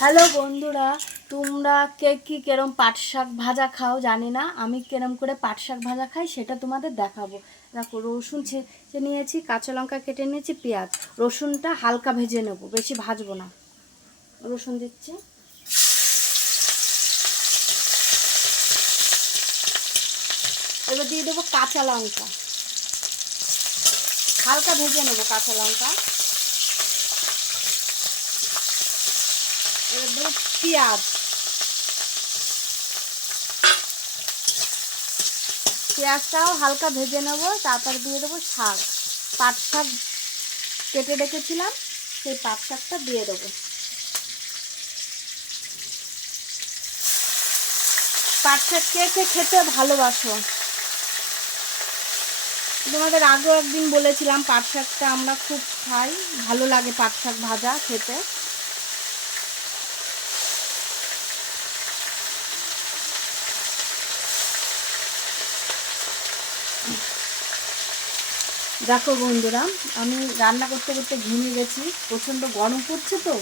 Hello বন্ধুরা, তোমরা কে কি কেরম পাট শাক ভাজা খাও জানি না। আমি কেরম করে পাট শাক ভাজা খাই সেটা তোমাদের দেখাবো। দেখো, রসুন ছেঁচে নিয়েছি, কাঁচা লঙ্কা কেটে নিয়েছি, পেঁয়াজ। রসুনটা হালকা ভেজে নেব, বেশি ভাজবো না। রসুন দিচ্ছি, এবার দিয়ে দেবো কাঁচা লঙ্কা, হালকা ভেজে নেবো কাঁচা লঙ্কা। এবার দেবো পেঁয়াজ, পেঁয়াজটাও হালকা ভেজে নেবো। তারপর দিয়ে দেবো শাক, পাট শাক কেটে রেখেছিলাম, সেই পাট শাকটা দিয়ে দেবো। পাট শাক কে কে খেতে ভালোবাসো? তোমাদের আগেও একদিন বলেছিলাম পাট শাকটা আমরা খুব খাই, ভালো লাগে পাট শাক ভাজা খেতে। দেখো বন্ধুরা, আমি রান্না করতে করতে ঘেমে গেছি, প্রচণ্ড গরম পড়ছে তো,